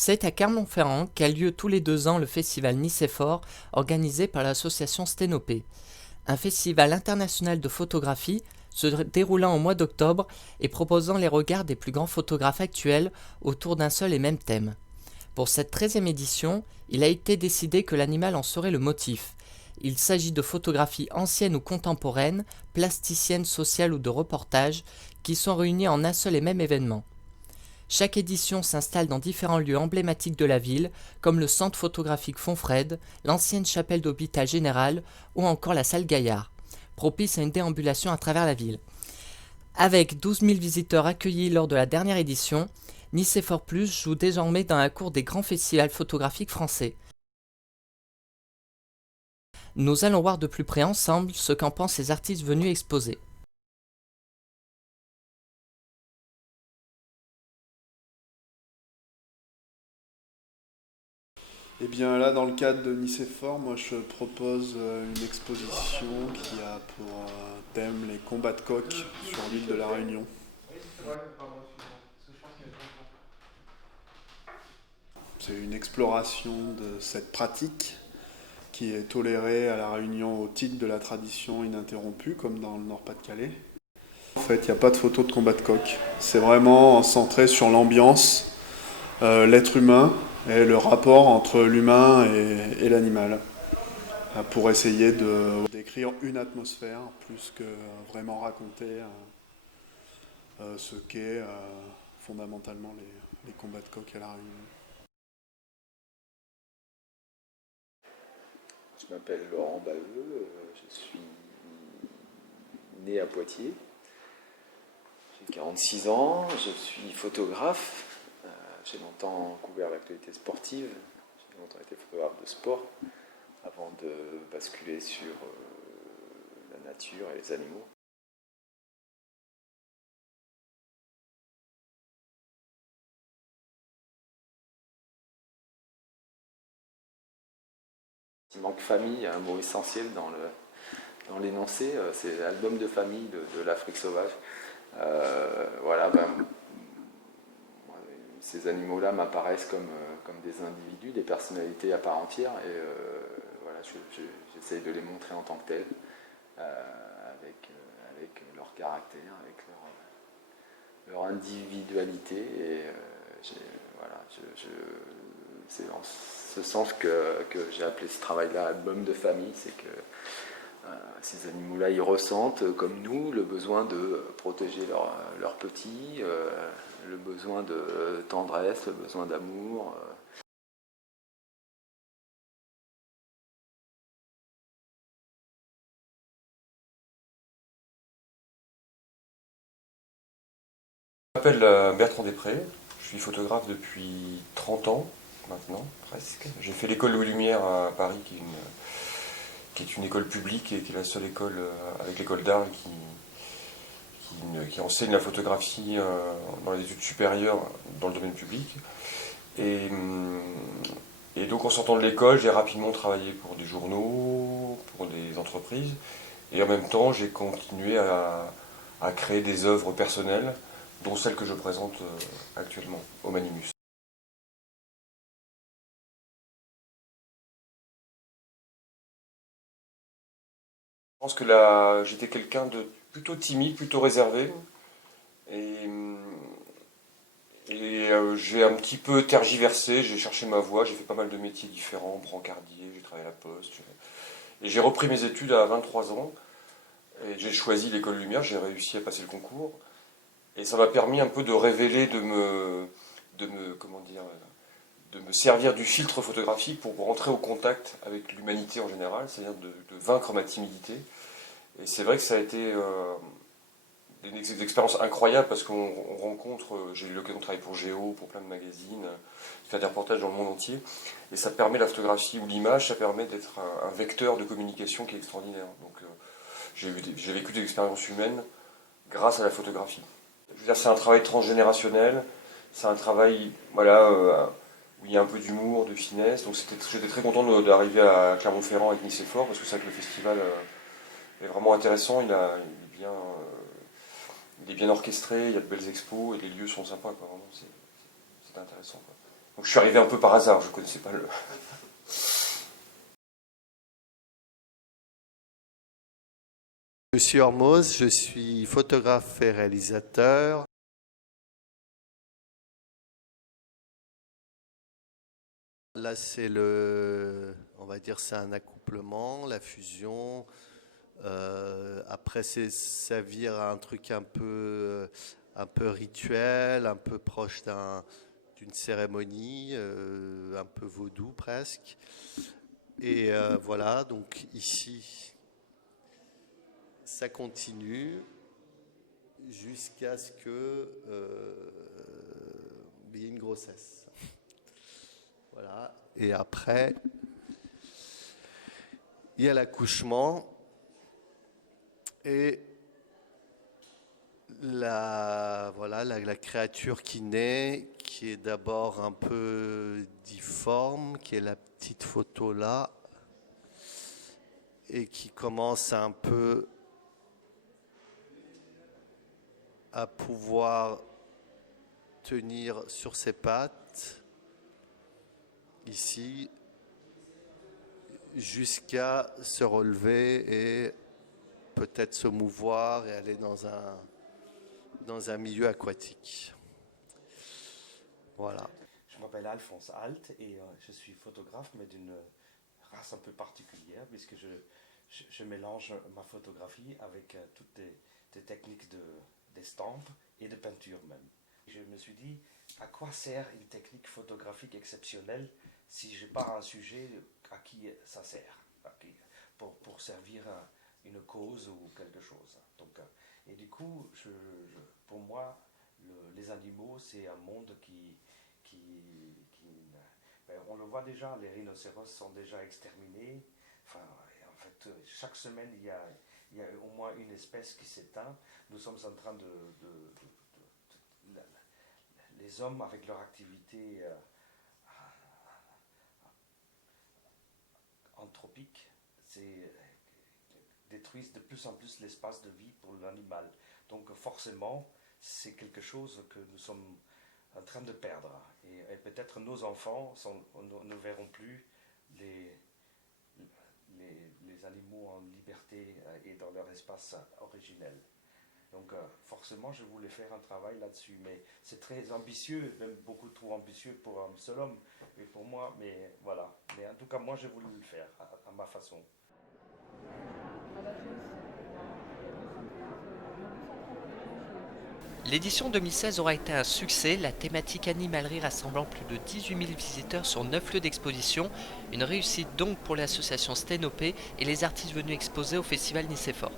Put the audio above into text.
C'est à Clermont-Ferrand qu'a lieu tous les 2 ans le festival Nicéphore, organisé par l'association Sténopé. Un festival international de photographie se déroulant au mois d'octobre et proposant les regards des plus grands photographes actuels autour d'un seul et même thème. Pour cette 13e édition, il a été décidé que l'animal en serait le motif. Il s'agit de photographies anciennes ou contemporaines, plasticiennes, sociales ou de reportages, qui sont réunies en un seul et même événement. Chaque édition s'installe dans différents lieux emblématiques de la ville, comme le centre photographique Fonfrède, l'ancienne chapelle d'hôpital général ou encore la salle Gaillard, propice à une déambulation à travers la ville. Avec 12 000 visiteurs accueillis lors de la dernière édition, Nicéphore Plus joue désormais dans la cour des grands festivals photographiques français. Nous allons voir de plus près ensemble ce qu'en pensent les artistes venus exposer. Eh bien là, dans le cadre de Nicéphore, moi je propose une exposition qui a pour thème les combats de coqs sur l'île de la Réunion. C'est une exploration de cette pratique qui est tolérée à la Réunion au titre de la tradition ininterrompue, comme dans le Nord-Pas-de-Calais. En fait, il n'y a pas de photo de combat de coqs. C'est vraiment centré sur l'ambiance, l'être humain et le rapport entre l'humain et l'animal, pour essayer de décrire une atmosphère plus que vraiment raconter ce qu'est fondamentalement les combats de coqs à La Réunion. Je m'appelle Laurent Baveux, je suis né à Poitiers, j'ai 46 ans, je suis photographe, j'ai longtemps couvert l'actualité sportive, j'ai longtemps été photographe de sport avant de basculer sur la nature et les animaux. Il manque famille, un mot essentiel dans l'énoncé, c'est l'album de famille de l'Afrique sauvage. Voilà, ces animaux-là m'apparaissent comme des individus, des personnalités à part entière, et voilà, j'essaye de les montrer en tant que tels, avec leur caractère, avec leur individualité, et voilà, c'est en ce sens que j'ai appelé ce travail-là album de famille, c'est que ces animaux-là, ils ressentent, comme nous, le besoin de protéger leurs petits, le besoin de tendresse, le besoin d'amour. Je m'appelle Bertrand Després, je suis photographe depuis 30 ans maintenant, presque. J'ai fait l'école Louis Lumière à Paris, qui est une école publique et qui est la seule école avec l'école d'art qui enseigne la photographie dans les études supérieures dans le domaine public. Et, et donc en sortant de l'école, j'ai rapidement travaillé pour des journaux, pour des entreprises, et en même temps j'ai continué à créer des œuvres personnelles, dont celle que je présente actuellement au Manimus. Je pense que là, j'étais quelqu'un de plutôt timide, plutôt réservé, et, j'ai un petit peu tergiversé, j'ai cherché ma voie, j'ai fait pas mal de métiers différents, brancardier, j'ai travaillé à la poste, et j'ai repris mes études à 23 ans, et j'ai choisi l'école Lumière, j'ai réussi à passer le concours, et ça m'a permis un peu de révéler, comment dire, de me servir du filtre photographique pour rentrer au contact avec l'humanité en général, c'est-à-dire de vaincre ma timidité. Et c'est vrai que ça a été des expériences incroyables parce qu'on rencontre, j'ai eu l'occasion de travailler pour Géo, pour plein de magazines, de faire des reportages dans le monde entier, et ça permet, la photographie ou l'image, ça permet d'être un vecteur de communication qui est extraordinaire. Donc j'ai vécu des expériences humaines grâce à la photographie. Je veux dire, c'est un travail transgénérationnel, c'est un travail, voilà, où il y a un peu d'humour, de finesse. Donc j'étais très content d'arriver à Clermont-Ferrand avec Nicéphore, parce que c'est vrai que le festival est vraiment intéressant, il est bien orchestré, il y a de belles expos et les lieux sont sympas, quoi. Vraiment, c'est intéressant, quoi. Donc je suis arrivé un peu par hasard, je ne connaissais pas le... Je suis Hormoz, je suis photographe et réalisateur. Là, c'est on va dire, c'est un accouplement, la fusion. Après, ça vire à un truc un peu rituel, un peu proche d'une cérémonie, un peu vaudou presque. Et voilà, donc ici, ça continue jusqu'à ce que il y ait une grossesse. Voilà. Et après, il y a l'accouchement et la créature qui naît, qui est d'abord un peu difforme, qui est la petite photo là, et qui commence un peu à pouvoir tenir sur ses pattes, ici, jusqu'à se relever et peut-être se mouvoir et aller dans un milieu aquatique. Voilà. Je m'appelle Alphonse Alt et je suis photographe, mais d'une race un peu particulière, puisque je mélange ma photographie avec toutes des techniques d'estampes et de peinture même. Je me suis dit, à quoi sert une technique photographique exceptionnelle si je pars un sujet à qui ça sert, pour servir une cause ou quelque chose. Donc, et du coup, pour moi, les animaux, c'est un monde ben, on le voit déjà, les rhinocéros sont déjà exterminés. Enfin, en fait, chaque semaine, il y a au moins une espèce qui s'éteint. Nous sommes en train les hommes, avec leur activité anthropique, détruisent de plus en plus l'espace de vie pour l'animal. Donc forcément, c'est quelque chose que nous sommes en train de perdre. Et peut-être nos enfants ne verront plus les animaux en liberté et dans leur espace originel. Donc forcément, je voulais faire un travail là-dessus, mais c'est très ambitieux, même beaucoup trop ambitieux pour un seul homme, et pour moi, mais voilà. Mais en tout cas, moi, j'ai voulu le faire à ma façon. L'édition 2016 aura été un succès, la thématique animalerie rassemblant plus de 18 000 visiteurs sur 9 lieux d'exposition, une réussite donc pour l'association Sténopé et les artistes venus exposer au festival Nicéphore.